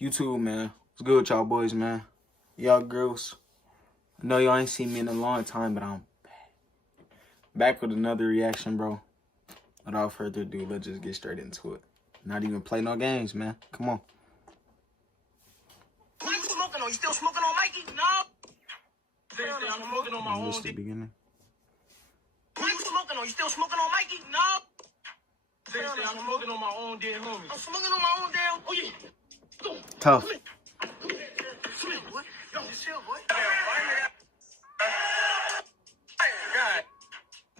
YouTube, man. What's good with y'all boys, man? Y'all girls. I know y'all ain't seen me in a long time, but I'm back with another reaction, bro. Without further ado, let's just get straight into it. Not even play no games, man. Come on. What are you smoking on? You still smoking on Mikey? No. Seriously, I'm smoking on my own. Is this the beginning? What are you smoking on? You still smoking on Mikey? No. Seriously, I'm smoking on my own dead homie. I'm smoking on my own damn. Oh yeah. Go. Tough. Come here, boy. Yo, just chill, boy. God.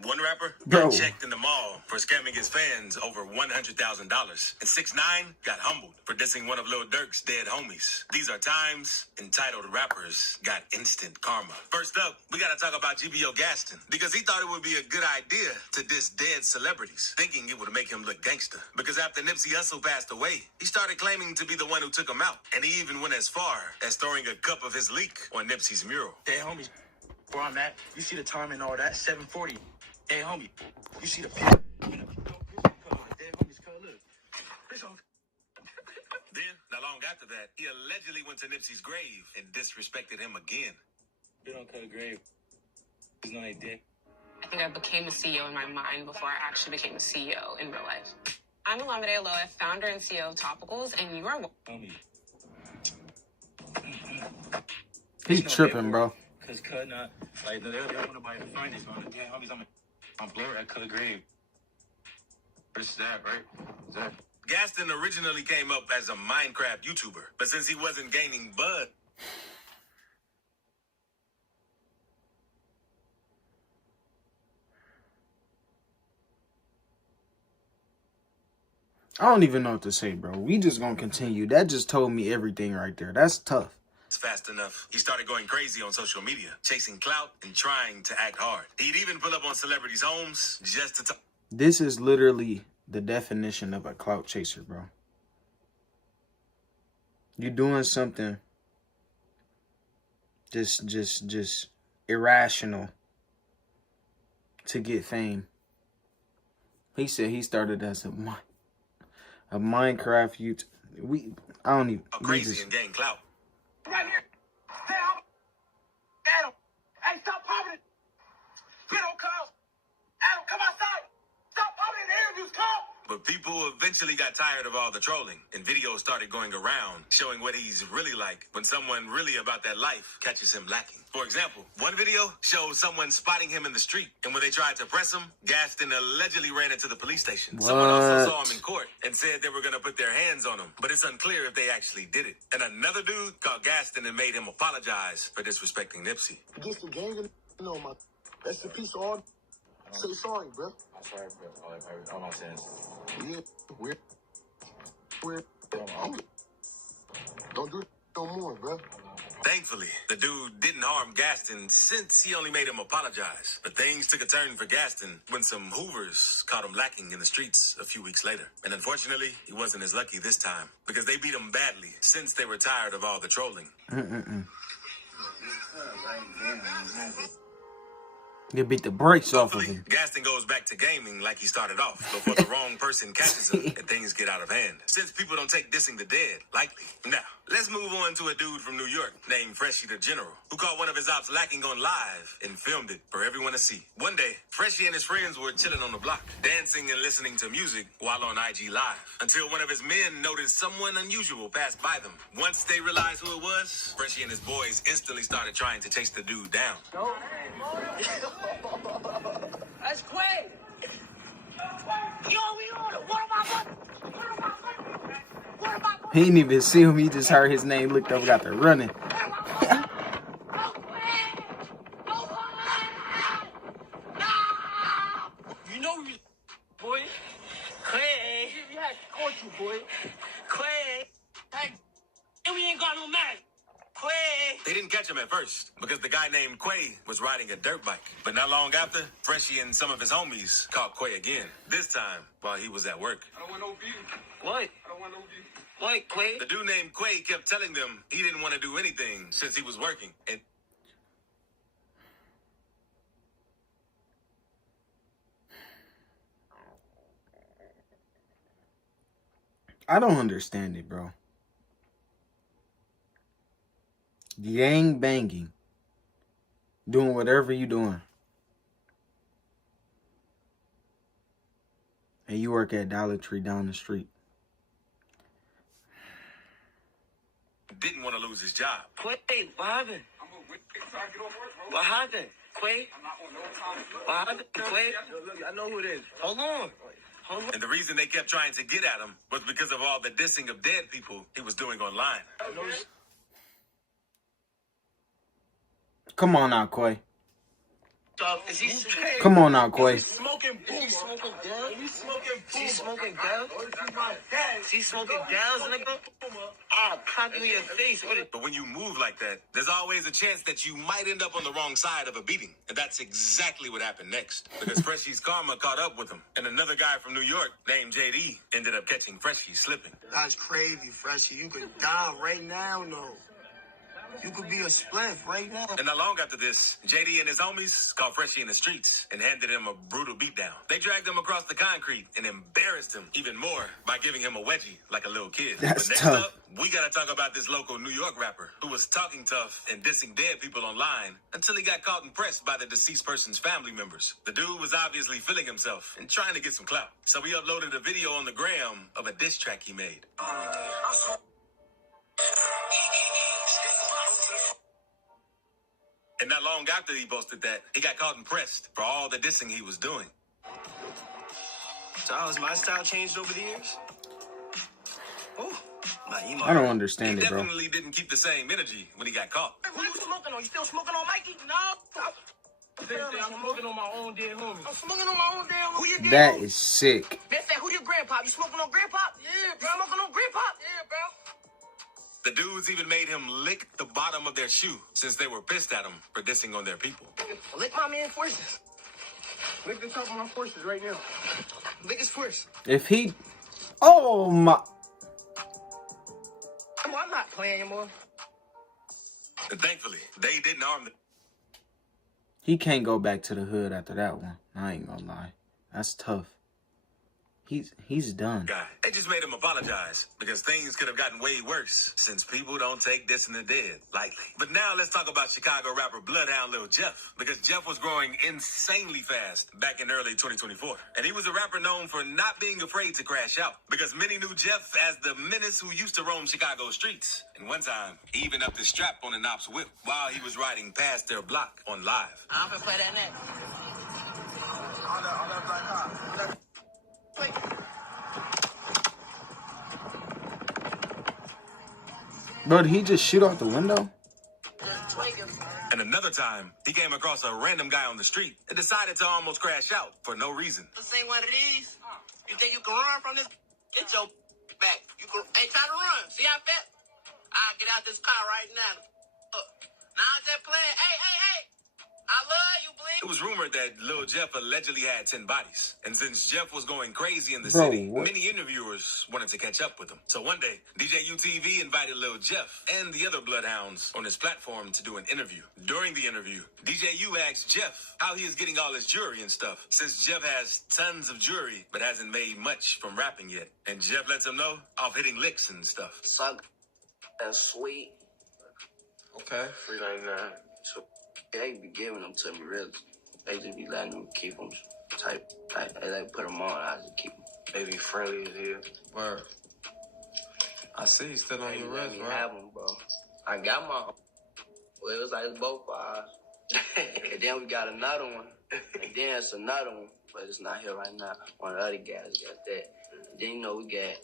One rapper Bro. got checked in the mall for scamming his fans over $100,000. And 6ix9ine got humbled for dissing one of Lil Durk's dead homies. These are times entitled rappers got instant karma. First up, we gotta talk about GBO Gaston, because he thought it would be a good idea to diss dead celebrities, thinking it would make him look gangster. Because after Nipsey Hussle passed away, he started claiming to be the one who took him out. And he even went as far as throwing a cup of his leak on Nipsey's mural. Dead homies, where I'm at, you see the time and all that, 7:40. Hey, homie, you see the picture? Dead homies, look. Then, not long after that, he allegedly went to Nipsey's grave and disrespected him again. They don't cut a grave. There's no idea. I think I became a CEO in my mind before I actually became a CEO in real life. I'm Olamide Aloa, founder and CEO of Topicals, and you are... Homie. He tripping, bro. Because cut not, like, they don't want nobody to find this, man. Yeah, homies, I'm blurred at cut a grave. What's that, right? Is that... Gaston originally came up as a Minecraft YouTuber, but since he wasn't gaining buzz, I don't even know what to say, bro. We just gonna continue. That just told me everything right there. That's tough. fast enough, he started going crazy on social media, chasing clout and trying to act hard. He'd even pull up on celebrities' homes just to talk. This is literally the definition of a clout chaser, bro. You're doing something just irrational to get fame. He said he started as a Minecraft YouTube. I don't even. Crazy and gain clout. Right here. Hey, Adam. Hey, stop popping it. Get on calls. Adam, come outside. Stop popping the interviews, come. But people eventually got tired of all the trolling, and videos started going around showing what he's really like when someone really about that life catches him lacking. For example, one video shows someone spotting him in the street, and when they tried to press him, Gaston allegedly ran into the police station. What? Someone also saw him in court and said they were going to put their hands on him, but it's unclear if they actually did it. And another dude called Gaston and made him apologize for disrespecting Nipsey. Get some gang in on my. That's the piece of all. Say sorry, bro. I'm sorry for all my sins. Yeah, we're don't do it no more, bro. Thankfully, the dude didn't harm Gaston since he only made him apologize. But things took a turn for Gaston when some Hoovers caught him lacking in the streets a few weeks later. And unfortunately, he wasn't as lucky this time because they beat him badly since they were tired of all the trolling. You beat the brakes off of him. Gaston goes back to gaming like he started off before the wrong person catches him and things get out of hand. Since people don't take dissing the dead lightly. Now, let's move on to a dude from New York named Freshie the General, who caught one of his ops lacking on live and filmed it for everyone to see. One day, Freshie and his friends were chilling on the block, dancing and listening to music while on IG Live, until one of his men noticed someone unusual pass by them. Once they realized who it was, Freshie and his boys instantly started trying to chase the dude down. That's Quay. Yo, we on it. What about He didn't even see him. He just heard his name, looked up, got to running. You know you, boy. Quay. We had caught you, boy. Quay. Hey, and we ain't got no match. Quay. They didn't catch him at first because the guy named Quay was riding a dirt bike. But not long after, Freshie and some of his homies caught Quay again. This time, while he was at work. I don't want no beef. What? I don't want no beef. What, Quay? The dude named Quay kept telling them he didn't want to do anything since he was working. And I don't understand it, bro. Yang banging. Doing whatever you doing. And you work at Dollar Tree down the street. Didn't want to lose his job. Quay, what happened? What happened? Quay? What happened, Quay? I know who it is. Hold on. And the reason they kept trying to get at him was because of all the dissing of dead people he was doing online. Come on now, Quay. Is he Come on now, Quay. smoking boom? Is he smoking Dell? Is he smoking Dell? Is he smoking Dells, nigga? I'll cock you in your face with it. But when you move like that, there's always a chance that you might end up on the wrong side of a beating. And that's exactly what happened next. Because Freshy's karma caught up with him. And another guy from New York named JD ended up catching Freshy slipping. That's crazy, Freshy. You could die right now, no. You could be a spliff right now. And not long after this, JD and his homies caught Freshy in the streets and handed him a brutal beatdown. They dragged him across the concrete and embarrassed him even more by giving him a wedgie like a little kid. That's but next tough. up, we gotta talk about this local New York rapper who was talking tough and dissing dead people online until he got caught and pressed by the deceased person's family members. The dude was obviously feeling himself and trying to get some clout. So he uploaded a video on the gram of a diss track he made. And not long after he posted that, he got caught and pressed for all the dissing he was doing. So how has my style changed over the years? Oh, my emo. I don't understand He it, bro. definitely didn't keep the same energy when he got caught. Who you smoking on? You still smoking on Mikey? No. I'm smoking on my own dead homie. I'm smoking on my own dead homie. Who your dead That homie? is sick. Man said, who your grandpa? You smoking on grandpa? Yeah, bro. You smoking on grandpa? Yeah, bro. The dudes even made him lick the bottom of their shoe since they were pissed at him for dissing on their people. Lick my man forces. Lick the top of my forces right now. Lick his force. If he... Oh, my... Come on, I'm not playing anymore. And thankfully, they didn't harm the He can't go back to the hood after that one. I ain't gonna lie. That's tough. He's done. guy. They just made him apologize because things could have gotten way worse since people don't take dissing the dead lightly. But now let's talk about Chicago rapper Bloodhound Lil Jeff, because Jeff was growing insanely fast back in early 2024. And he was a rapper known for not being afraid to crash out, because many knew Jeff as the menace who used to roam Chicago streets. And one time, he even upped his strap on an op's whip while he was riding past their block on live. I'm gonna play that next. Bro, did he just shoot out the window? And another time, he came across a random guy on the street and decided to almost crash out for no reason. This ain't what it is. You think you can run from this? Get your back. You can. Ain't try to run. See how fast? I'll get out this car right now. Now I'm just playing. Hey. I love you, Blink. It was rumored that Lil Jeff allegedly had 10 bodies. And since Jeff was going crazy in the Bro, city, what? many interviewers wanted to catch up with him. So one day, DJ UTV invited Lil Jeff and the other Bloodhounds on his platform to do an interview. During the interview, DJ U asked Jeff how he is getting all his jewelry and stuff, since Jeff has tons of jewelry but hasn't made much from rapping yet. And Jeff lets him know off hitting licks and stuff. Suck. That's sweet. Okay. $3.99. They be giving them to me, really. They just be letting them keep them type. They put them on, I just keep them. They be friendly as hell. Word. I see you still on They your let wrist, me right? have them, bro. I got my. Well, it was like both of ours. And then we got another one. And then it's another one, but it's not here right now. One of the other guys got that. And then we got.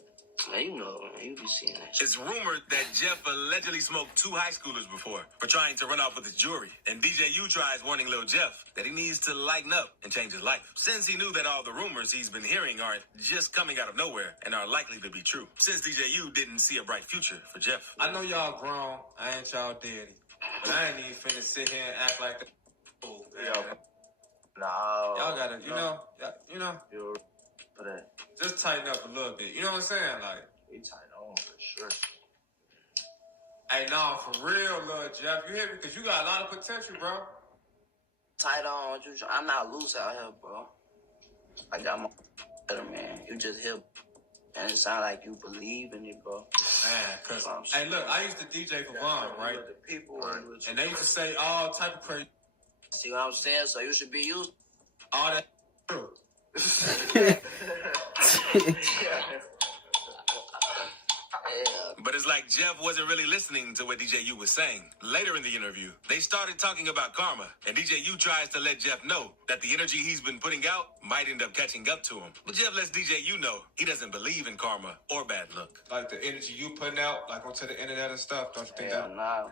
Man, you be seeing that shit. It's rumored that Jeff allegedly smoked 2 high schoolers before for trying to run off with his jewelry. And DJ U tries warning Lil Jeff that he needs to lighten up and change his life, since he knew that all the rumors he's been hearing aren't just coming out of nowhere and are likely to be true. Since DJ U didn't see a bright future for Jeff. I know y'all grown. I ain't y'all daddy. But I ain't even finna sit here and act like a fool. No. Y'all gotta, you know, You're for that. just tighten up a little bit. You know what I'm saying? Like, We tight on for sure. hey, nah, for real, Lil Jeff, you hear me? Because you got a lot of potential, bro. Tight on, I'm not loose out here, bro. I got my better man. You just hip. And it sound like you believe in it, bro. Man, cause hey, look, I used to DJ for Vaughn, right? The people And they used to say all type of crazy. see what I'm saying? So you should be used. All that true. But it's like Jeff wasn't really listening to what DJU was saying. Later in the interview, they started talking about karma, and DJU tries to let Jeff know that the energy he's been putting out might end up catching up to him. But Jeff lets DJU know he doesn't believe in karma or bad luck. Like the energy you putting out, like onto the internet and stuff. Don't you think Yeah, that? nah.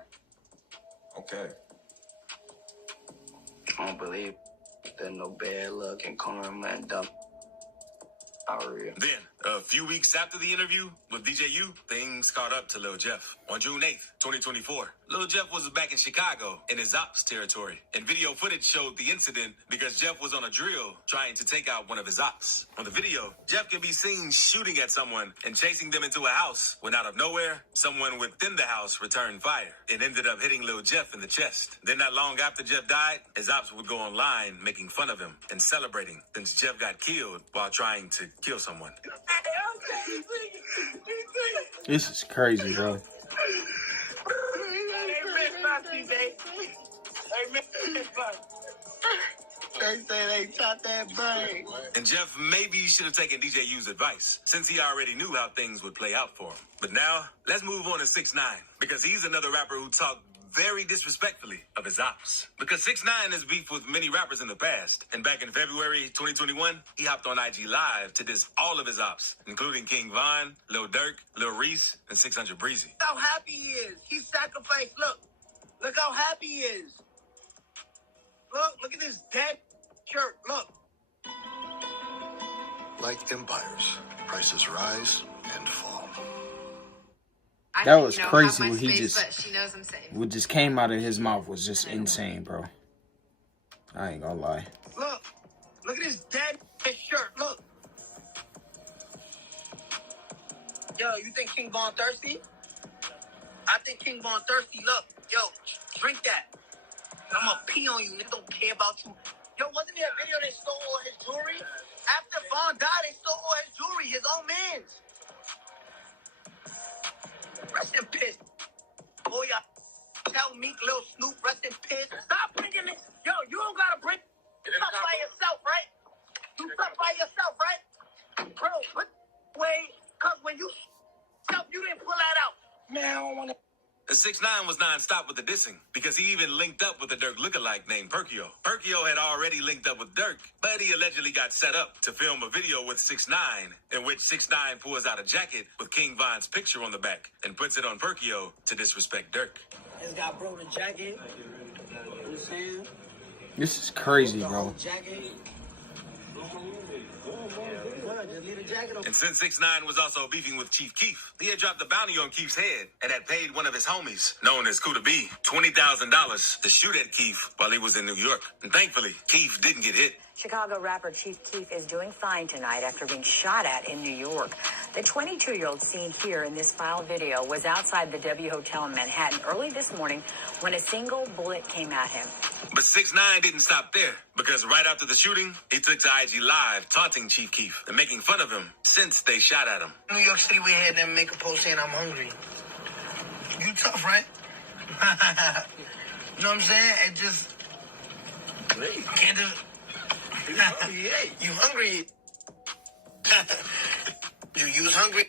Okay. I don't believe there's no bad luck and karma and dumb. Not real. Then, a few weeks after the interview with DJU, things caught up to Lil Jeff. On June 8th, 2024, Lil Jeff was back in Chicago in his ops territory, and video footage showed the incident because Jeff was on a drill trying to take out one of his ops. On the video, Jeff can be seen shooting at someone and chasing them into a house when out of nowhere, someone within the house returned fire. It ended up hitting Lil Jeff in the chest. Then not long after Jeff died, his ops would go online making fun of him and celebrating since Jeff got killed while trying to kill someone. This is crazy, bro. They say they shot that brain. And Jeff maybe should have taken DJU's advice, since he already knew how things would play out for him. But now, let's move on to 6ix9ine, because he's another rapper who talked very disrespectfully of his ops. Because 6ix9ine has beefed with many rappers in the past, and back in February 2021, he hopped on IG Live to diss all of his ops, including King Von, Lil Durk, Lil Reese, and 600 Breezy. How happy he is. He sacrificed. Look how happy he is. Look at this dead shirt. Look. Like empires, prices rise and fall. That was crazy what what he just what just came out of his mouth was just insane, bro. I ain't gonna lie. Look at this dead shirt. Look. Yo, you think King Von thirsty? I think King Von thirsty. Look, yo, drink that. I'm gonna pee on you. Niggas don't care about you. Yo, wasn't there a video they stole all his jewelry? After Von died, they stole all his jewelry, his own man's. Rest in piss. Boy, y'all tell Meek, Lil Snoop, rest in piss. Stop bringing it. Yo, you don't gotta bring stuff by yourself, right? Do stuff by yourself, right? Bro, put away, cause when you self, you didn't pull that out. Man, I don't wanna. The 6ix9ine was non-stop with the dissing, because he even linked up with a Durk lookalike named Perkio. Perkio had already linked up with Durk, but he allegedly got set up to film a video with 6ix9ine, in which 6ix9ine pulls out a jacket with King Von's picture on the back and puts it on Perkio to disrespect Durk. It's got bro the jacket. You know what I'm saying? This is crazy, bro. Jacket. Just leave the jacket on. And since 6ix9ine was also beefing with Chief Keef, he had dropped a bounty on Keef's head and had paid one of his homies, known as Kuda B, $20,000 to shoot at Keef while he was in New York. And thankfully, Keef didn't get hit. Chicago rapper Chief Keef is doing fine tonight after being shot at in New York. The 22-year-old seen here in this file video was outside the W Hotel in Manhattan early this morning when a single bullet came at him. But 6ix9ine didn't stop there, because right after the shooting, he took to IG Live taunting Chief Keef and making fun of him since they shot at him. New York City, we had them make a post saying I'm hungry. You tough, right? You know what I'm saying? It just can't do. You hungry? You was hungry.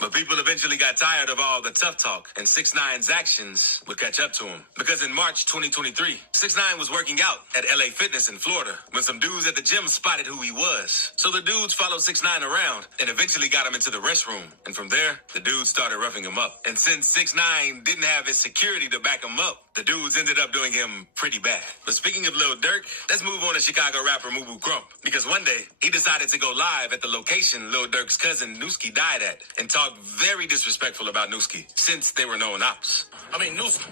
But people eventually got tired of all the tough talk, and 6ix9ine's actions would catch up to him. Because in March 2023, 6ix9ine was working out at LA Fitness in Florida when some dudes at the gym spotted who he was. So the dudes followed 6ix9ine around and eventually got him into the restroom. And from there, the dudes started roughing him up. And since 6ix9ine didn't have his security to back him up, the dudes ended up doing him pretty bad. But speaking of Lil Durk, let's move on to Chicago rapper Mubu Crump. Because one day, he decided to go live at the location Lil Durk's cousin Newski died at and talked very disrespectful about Newski, since they were known ops. I mean, Newski.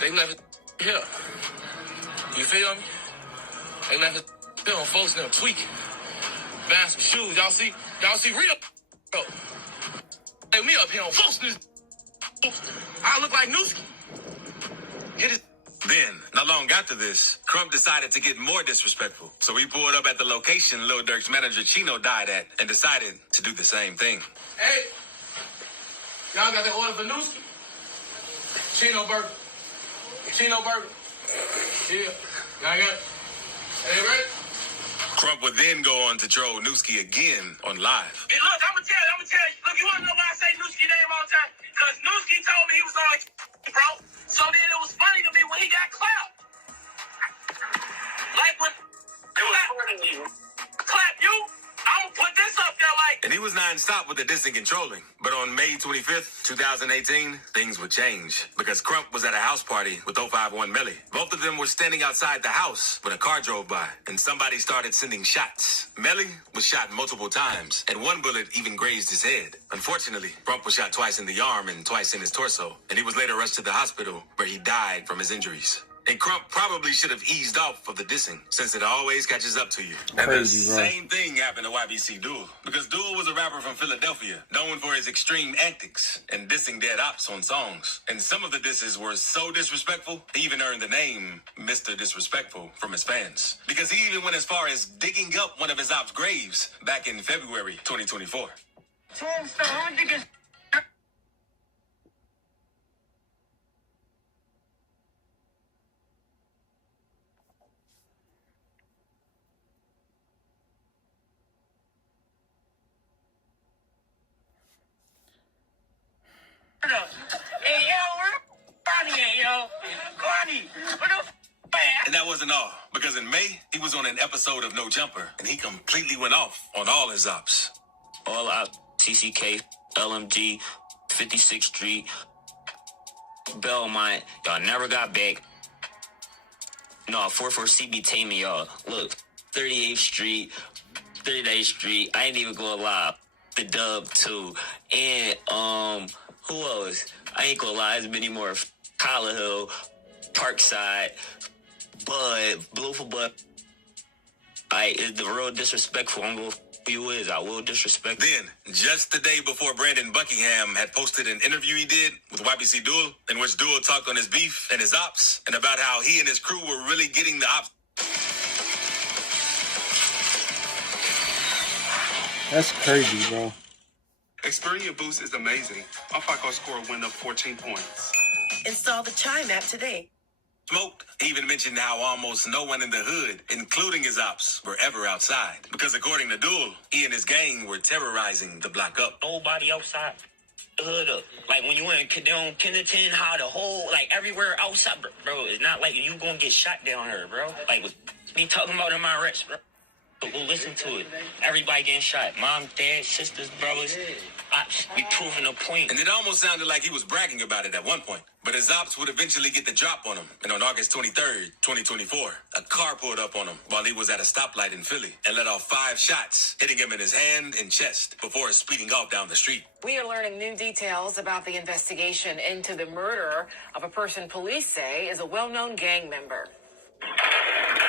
They left it here. You feel me? They left it here on folks them tweaking. Buying some shoes. Y'all see real bro. Hey, me up here on folks this. I look like Newski. Hit it. Then, not long after this, Crump decided to get more disrespectful. So he pulled up at the location Lil Durk's manager Chino died at and decided to do the same thing. Hey, Y'all got that order for Nooski? Chino burger. Chino burger. Yeah. Y'all got it? Hey, ready? Crump would then go on to troll Nooski again on live. Hey, look, I'm gonna tell you. Look, you wanna know why I say Nooski name all the time? Because Nooski told me he was on bro. So then it was funny to me when he got clapped. Like when clap you, I'm gonna put this up there like. And he was non-stop with the dissing and trolling. But on May 25th, 2018, things would change. Because Crump was at a house party with 051 Melly. Both of them were standing outside the house when a car drove by. And somebody started sending shots. Melly was shot multiple times. And one bullet even grazed his head. Unfortunately, Crump was shot twice in the arm and twice in his torso. And he was later rushed to the hospital where he died from his injuries. And Crump probably should have eased off of the dissing, since it always catches up to you. And Crazy, the bro. same thing happened to YBC Duel, because Duel was a rapper from Philadelphia, known for his extreme antics and dissing dead ops on songs. And some of the disses were so disrespectful, he even earned the name Mr. Disrespectful from his fans. Because he even went as far as digging up one of his ops' graves back in February 2024. Hey, yo, where Barney at, yo? Barney, where the at? And that wasn't all, because in May, he was on an episode of No Jumper, and he completely went off on all his ops. All out CCK, LMG, 56th Street, Belmont. Y'all never got back. No, 44 CB Taming, y'all. Look, 38th Street, 38th Street. I ain't even gonna lie. The Dub too. And who else? I ain't gonna lie, there's many more. Collar Hill, Parkside, Bud, Blue for Bud. Is the real disrespectful. I'm gonna you is. I will disrespect. Then, just the day before Brandon Buckingham had posted an interview he did with YBC Duel, in which Duel talked on his beef and his ops, and about how he and his crew were really getting the ops. That's crazy, bro. Experian Boost is amazing. My FICO score went up 14 points. Install the Chime app today. Smoked. He even mentioned how almost no one in the hood, including his ops, were ever outside. Because according to Duel, he and his gang were terrorizing the block up. Nobody outside. The hood up. Like when you in down Kennington, how the whole, like everywhere outside, bro. It's not like you gonna get shot down here, bro. Like what be talking about in my rest, bro. Go listen to it. Everybody getting shot. Mom, dad, sisters, brothers. Ops be proving a point. And it almost sounded like he was bragging about it at one point. But his ops would eventually get the drop on him. And on August 23rd, 2024, a car pulled up on him while he was at a stoplight in Philly and let off 5 shots, hitting him in his hand and chest before speeding off down the street. We are learning new details about the investigation into the murder of a person police say is a well-known gang member.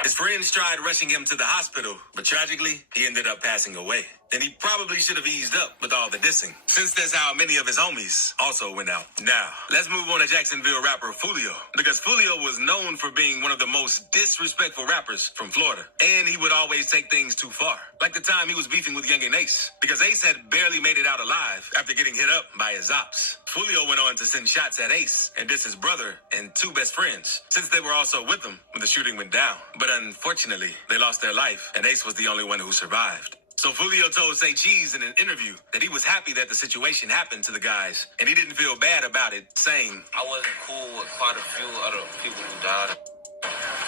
His friends tried rushing him to the hospital, but tragically, he ended up passing away. And he probably should have eased up with all the dissing, since that's how many of his homies also went out. Now, let's move on to Jacksonville rapper Fulio, because Fulio was known for being one of the most disrespectful rappers from Florida. And he would always take things too far, like the time he was beefing with Youngin Ace, because Ace had barely made it out alive after getting hit up by his ops. Fulio went on to send shots at Ace and diss his brother and 2 best friends, since they were also with him when the shooting went down. But unfortunately, they lost their life, and Ace was the only one who survived. So Fulio told Say Cheese in an interview that he was happy that the situation happened to the guys, and he didn't feel bad about it, saying, I wasn't cool with quite a few other people who died.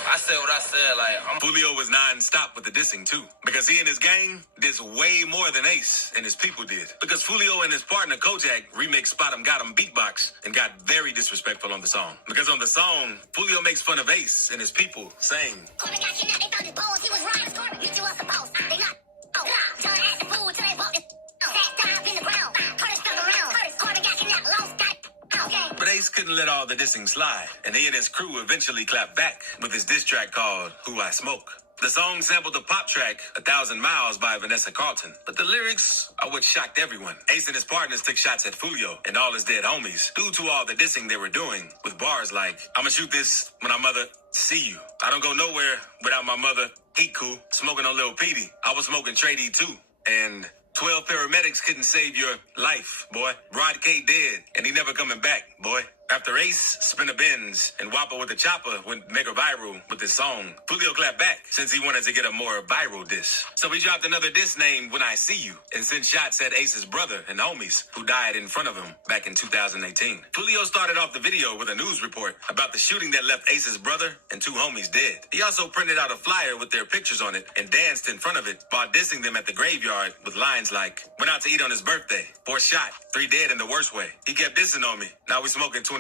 I said what I said, like, Fulio was non-stop with the dissing too, because he and his gang did way more than Ace and his people did. Because Fulio and his partner Kojak remixed Spot 'em Got 'em beatbox and got very disrespectful on the song. Because on the song, Fulio makes fun of Ace and his people, saying, but Ace couldn't let all the dissing slide, and he and his crew eventually clapped back with his diss track called Who I Smoke. The song sampled the pop track 1,000 Miles by Vanessa Carlton, but the lyrics are what shocked everyone. Ace and his partners took shots at Fulio and all his dead homies due to all the dissing they were doing, with bars like, I'ma shoot this when our mother see you. I don't go nowhere without my mother. Heat cool, smoking on Lil Petey. I was smoking Trady too. And 12 paramedics couldn't save your life, boy. Rod K dead, and he never coming back, boy. After Ace spin a Benz and Whopper with the Chopper went mega viral with this song, Fulio clapped back since he wanted to get a more viral diss. So he dropped another diss named When I See You and sent shots at Ace's brother and homies who died in front of him back in 2018. Fulio started off the video with a news report about the shooting that left Ace's brother and 2 homies dead. He also printed out a flyer with their pictures on it and danced in front of it while dissing them at the graveyard with lines like, "Went out to eat on his birthday, 4 shot, 3 dead in the worst way. He kept dissing on me. Now we smoking 23.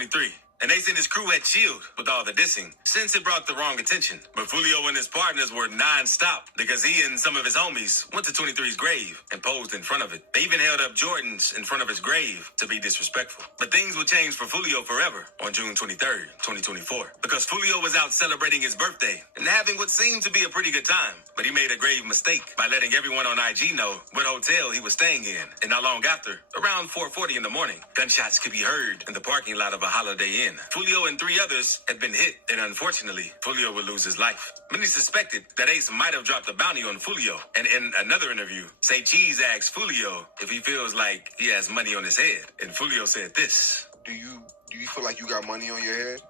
And Ace and his crew had chilled with all the dissing, since it brought the wrong attention. But Fulio and his partners were non-stop because he and some of his homies went to 23's grave and posed in front of it. They even held up Jordans in front of his grave to be disrespectful. But things would change for Fulio forever on June 23rd, 2024. Because Fulio was out celebrating his birthday and having what seemed to be a pretty good time. But he made a grave mistake by letting everyone on IG know what hotel he was staying in. And not long after, around 4:40 in the morning, gunshots could be heard in the parking lot of a Holiday Inn. Fulio and 3 others had been hit, and unfortunately, Fulio would lose his life. Many suspected that Ace might have dropped a bounty on Fulio. And in another interview, Say Cheese asked Fulio if he feels like he has money on his head. And Fulio said this. Do you feel like you got money on your head?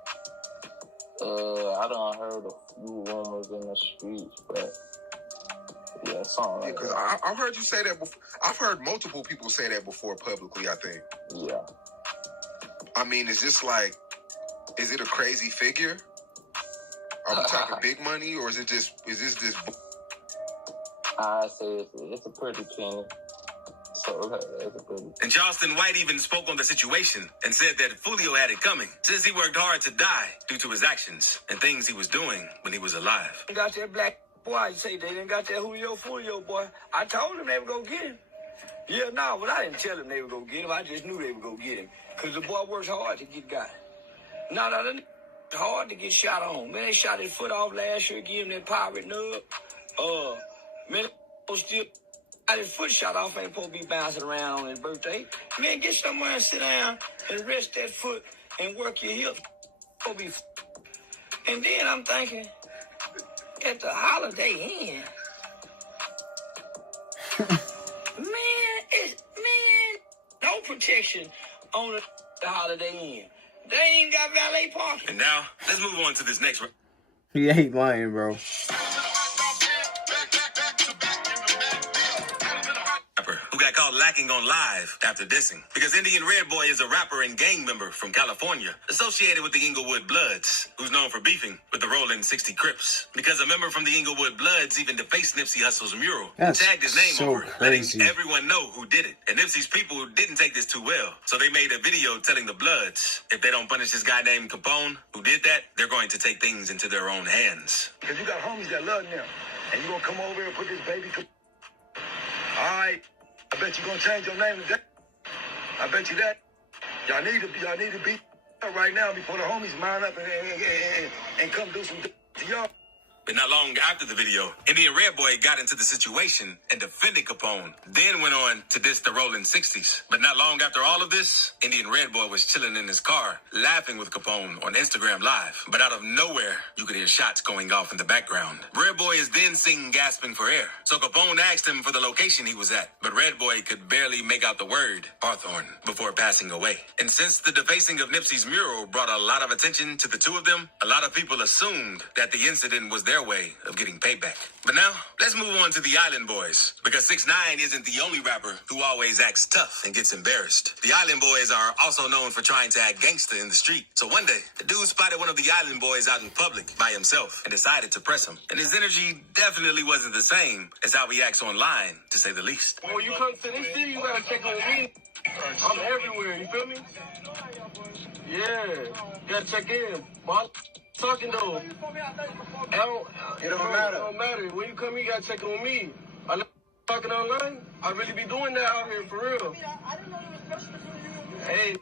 I done heard a few rumors in the streets, but yeah, something like Because that. I've heard you say that before. I've heard multiple people say that before publicly, I think. Yeah. I mean, is it a crazy figure? Are we talking big money, or is this just... I say it's a pretty penny. So it's a pretty. And Charleston White even spoke on the situation and said that Fulio had it coming since he worked hard to die due to his actions and things he was doing when he was alive. Got that black boy, you say they didn't got that Fulio boy. I told them they were gonna get him. Yeah, no, but I didn't tell them they were gonna get him. I just knew they were gonna get him. Because the boy works hard to get got. No, it's hard to get shot on. Man, they shot his foot off last year, give him that pirate nub. Man, still got his foot shot off, ain't supposed to be bouncing around on his birthday. Man, get somewhere and sit down and rest that foot and work your hips. And then I'm thinking, at the Holiday Inn, no protection on the Holiday Inn. They ain't got valet parking. And now, let's move on to this next one. He ain't lying, bro. Who got caught lacking on live after dissing. Because Indian Red Boy is a rapper and gang member from California, associated with the Inglewood Bloods, who's known for beefing with the Rollin' 60 Crips. Because a member from the Inglewood Bloods even defaced Nipsey Hussle's mural, tagged his name so over it, crazy. letting everyone know who did it. And Nipsey's people didn't take this too well, so they made a video telling the Bloods if they don't punish this guy named Capone who did that, they're going to take things into their own hands. Because you got homies that love them. And you gonna come over here and put this baby... All right. I bet you gonna change your name today. I bet you that. Y'all need to beat right now before the homies mount up and come do some to y'all. But not long after the video, Indian Red Boy got into the situation and defended Capone, then went on to diss the Rollin' 60s. But not long after all of this, Indian Red Boy was chilling in his car, laughing with Capone on Instagram Live. But out of nowhere, you could hear shots going off in the background. Red Boy is then seen gasping for air. So Capone asked him for the location he was at, but Red Boy could barely make out the word Hawthorne before passing away. And since the defacing of Nipsey's mural brought a lot of attention to the two of them, a lot of people assumed that the incident was their way of getting payback. But now, let's move on to the Island Boys, because 6ix9ine isn't the only rapper who always acts tough and gets embarrassed. The Island Boys are also known for trying to act gangster in the street. So one day, the dude spotted one of the Island Boys out in public by himself and decided to press him. And his energy definitely wasn't the same as how he acts online, to say the least. When you come to this city, you gotta check on me. I'm everywhere, you feel me? Yeah, you gotta check in. Boss. Talking though, it don't matter. It don't matter. When you come here, you gotta check on me. I like talking online. I really be doing that out here for real. Hey,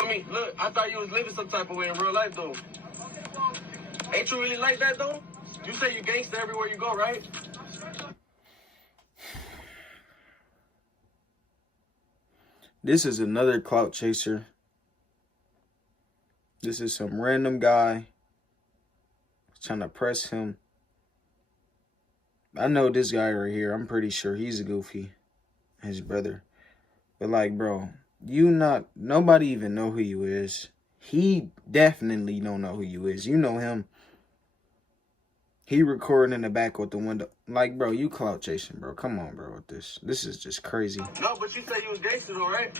I mean, look, I thought you was living some type of way in real life though. Ain't you really like that though? You say you gangster everywhere you go, right? This is another clout chaser. This is some random guy trying to press him. I know this guy right here. I'm pretty sure he's a goofy. his brother. But like, bro, nobody even know who you is. He definitely don't know who you is. You know him. He recording in the back with the window. Like, bro, you clout chasing, bro. Come on, bro, with this. This is just crazy. No, but you said you was gangster though, right?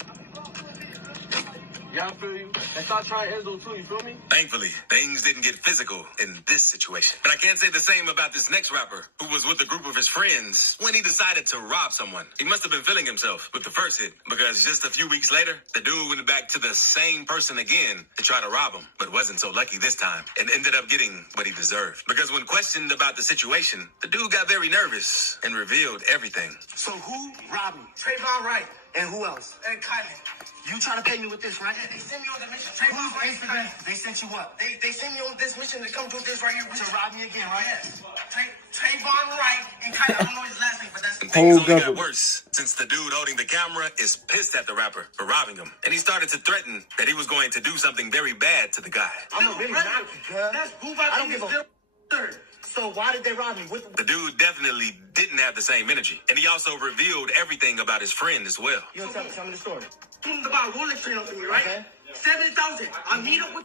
Yeah, I feel you. And stop trying Enzo too, you feel me? Thankfully, things didn't get physical in this situation. But I can't say the same about this next rapper, who was with a group of his friends when he decided to rob someone. He must have been feeling himself with the first hit, because just a few weeks later, the dude went back to the same person again to try to rob him, but wasn't so lucky this time, and ended up getting what he deserved. Because when questioned about the situation, the dude got very nervous and revealed everything. So who robbed me? Trayvon Wright. And who else? And Kylan. You trying to pay me with this, right? Yeah, they sent me on the mission. Trayvon Wright. They sent you what? They sent me on this mission to come do this right here. To rob me again, right? Yes. Trayvon Wright and Kylan. I don't know his last name, but that's... And things only got worse since the dude holding the camera is pissed at the rapper for robbing him. And he started to threaten that he was going to do something very bad to the guy. I'm a big man. That's I don't give a... So why did they rob me? The dude definitely didn't have the same energy. And he also revealed everything about his friend as well. You want to tell me the story? About Rolex train up to me, right? Okay. 70,000. I meet up with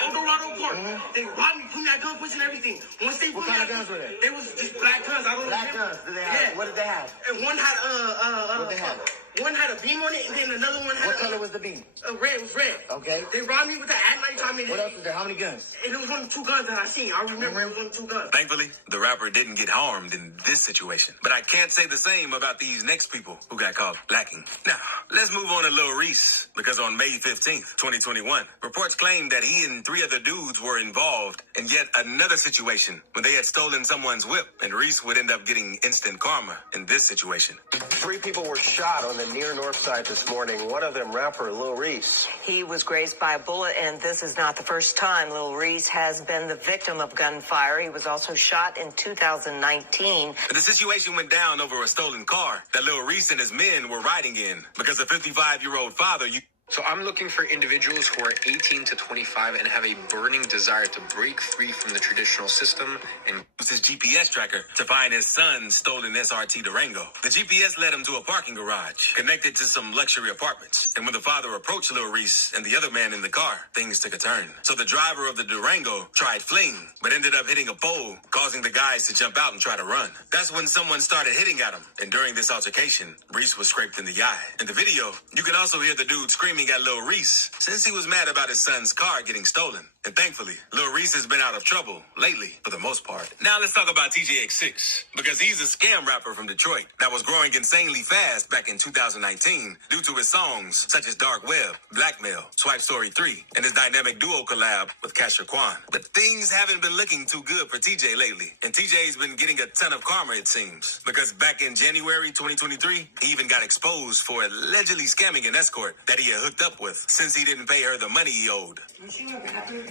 Eldorado Court. They robbed me, put me at gunpoint and everything. Once they put me at guns were they? They was just black guns. I don't know. Black guns. Did they have? Yeah. What did they have? And one had what they have? One had a beam on it, and then another one had. What color was the beam? Red. It was red. Okay. They robbed me with that at nighttime. What else was there? How many guns? And it was one of the 2 guns that I seen. I remember it was one of the 2 guns. Thankfully, the rapper didn't get harmed in this situation. But I can't say the same about these next people who got caught lacking. Now, let's move on to Lil Reese, because on May 15th, 2021, reports claimed that he and 3 other dudes were involved in yet another situation when they had stolen someone's whip, and Reese would end up getting instant karma in this situation. 3 people were shot on the near north side this morning. One of them, rapper Lil Reese. He was grazed by a bullet, and this is not the first time Lil Reese has been the victim of gunfire. He was also shot in 2019. The situation went down over a stolen car that Lil Reese and his men were riding in, because a 55-year-old father... So I'm looking for individuals who are 18 to 25 and have a burning desire to break free from the traditional system and use his GPS tracker to find his son's stolen SRT Durango. The GPS led him to a parking garage connected to some luxury apartments. And when the father approached Lil Reese and the other man in the car, things took a turn. So the driver of the Durango tried fleeing, but ended up hitting a pole, causing the guys to jump out and try to run. That's when someone started hitting at him. And during this altercation, Reese was scraped in the eye. In the video, you can also hear the dude screaming at Lil Reese since he was mad about his son's car getting stolen. And thankfully, Lil Reese has been out of trouble lately for the most part. Now let's talk about TJX6, because he's a scam rapper from Detroit that was growing insanely fast back in 2019 due to his songs such as Dark Web, Blackmail, Swipe Story 3, and his dynamic duo collab with Casher Kwan. But things haven't been looking too good for TJ lately, and TJ's been getting a ton of karma, it seems, because back in January 2023, he even got exposed for allegedly scamming an escort that he had hooked up with since he didn't pay her the money he owed. Yeah, I'm a rapper.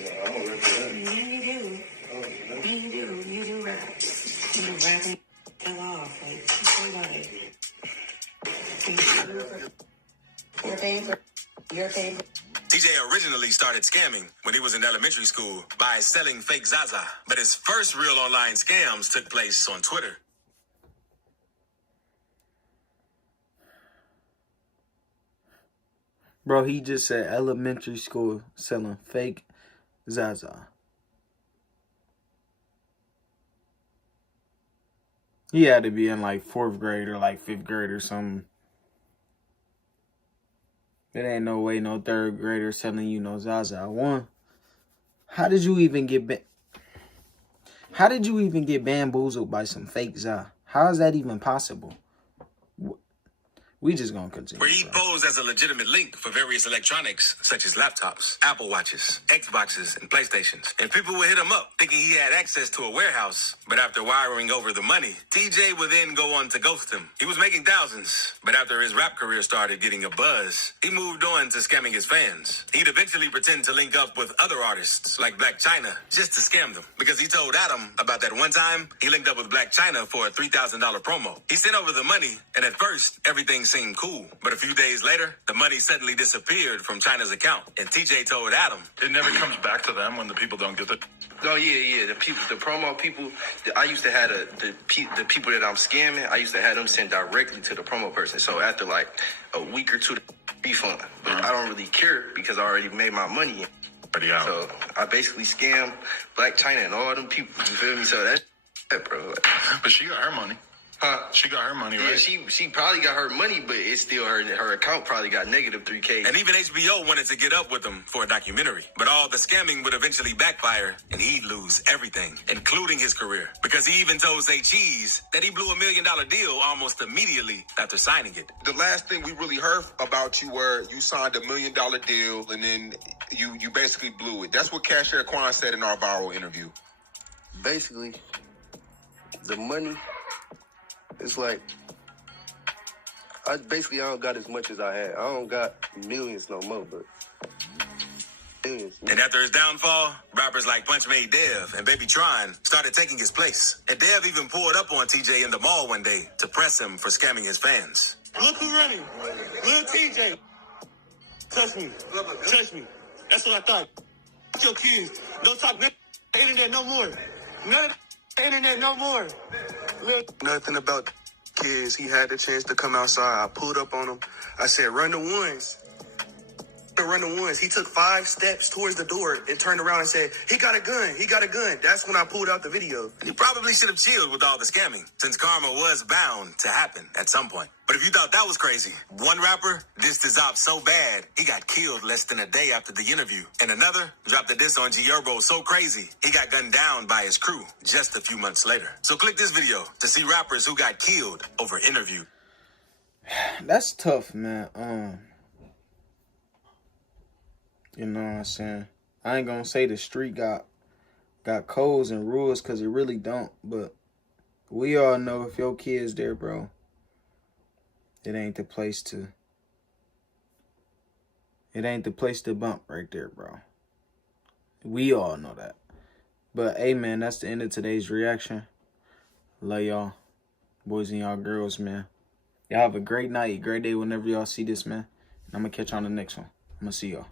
Yeah, you do. You do rap. You do rap and fell off. Like, somebody. You're paying for. TJ originally started scamming when he was in elementary school by selling fake Zaza. But his first real online scams took place on Twitter. Bro, he just said elementary school selling fake Zaza. He had to be in like 4th grade or like 5th grade or something. There ain't no way no 3rd grader selling you no Zaza. One, how did you even get bamboozled by some fake Zaza? How is that even possible? We just gonna continue. Where he posed as a legitimate link for various electronics, such as laptops, Apple Watches, Xboxes, and PlayStations. And people would hit him up, thinking he had access to a warehouse. But after wiring over the money, TJ would then go on to ghost him. He was making thousands, but after his rap career started getting a buzz, he moved on to scamming his fans. He'd eventually pretend to link up with other artists, like Black China, just to scam them. Because he told Adam about that one time he linked up with Black China for a $3,000 promo. He sent over the money, and at first, everything things seemed cool. But a few days later, the money suddenly disappeared from China's account. And TJ told Adam, it never comes back to them when the people don't get it. Oh yeah. The promo people. I used to have the people that I'm scamming. I used to have them send directly to the promo person. So after like a week or two, refund. But I don't really care because I already made my money. So I basically scammed Black China and all them people. You feel me? So that's bro. But she got her money. Huh? She got her money, right? Yeah, she probably got her money, but it's still her account probably got negative $3K. And even HBO wanted to get up with him for a documentary. But all the scamming would eventually backfire, and he'd lose everything, including his career. Because he even told Say Cheese that he blew $1 million deal almost immediately after signing it. The last thing we really heard about you were you signed $1 million deal, and then you basically blew it. That's what Cashier Quan said in our viral interview. Basically, the money... It's like, I don't got as much as I had. I don't got millions no more, but millions. And after his downfall, rappers like Punch Made Dev and Baby Tron started taking his place. And Dev even pulled up on TJ in the mall one day to press him for scamming his fans. Look who's running. Lil TJ. Touch me. Touch me. That's what I thought. Your kids. Don't talk the internet no more. None of the internet no more. Nothing about the kids. He had the chance to come outside. I pulled up on him. I said, run the ones. Run the ones. He took 5 steps towards the door and turned around and said, he got a gun. He got a gun. That's when I pulled out the video. You probably should have chilled with all the scamming, since karma was bound to happen at some point. But if you thought that was crazy, one rapper dissed his op so bad, he got killed less than a day after the interview. And another dropped a diss on G Herbo so crazy, he got gunned down by his crew just a few months later. So click this video to see rappers who got killed over interview. That's tough, man. You know what I'm saying? I ain't gonna say the street got codes and rules, because it really don't. But we all know if your kid's there, bro, it ain't the place to bump right there, bro. We all know that. But hey, man, that's the end of today's reaction. Love y'all, boys and y'all girls, man. Y'all have a great night, great day whenever y'all see this, man. And I'm gonna catch you on the next one. I'm gonna see y'all.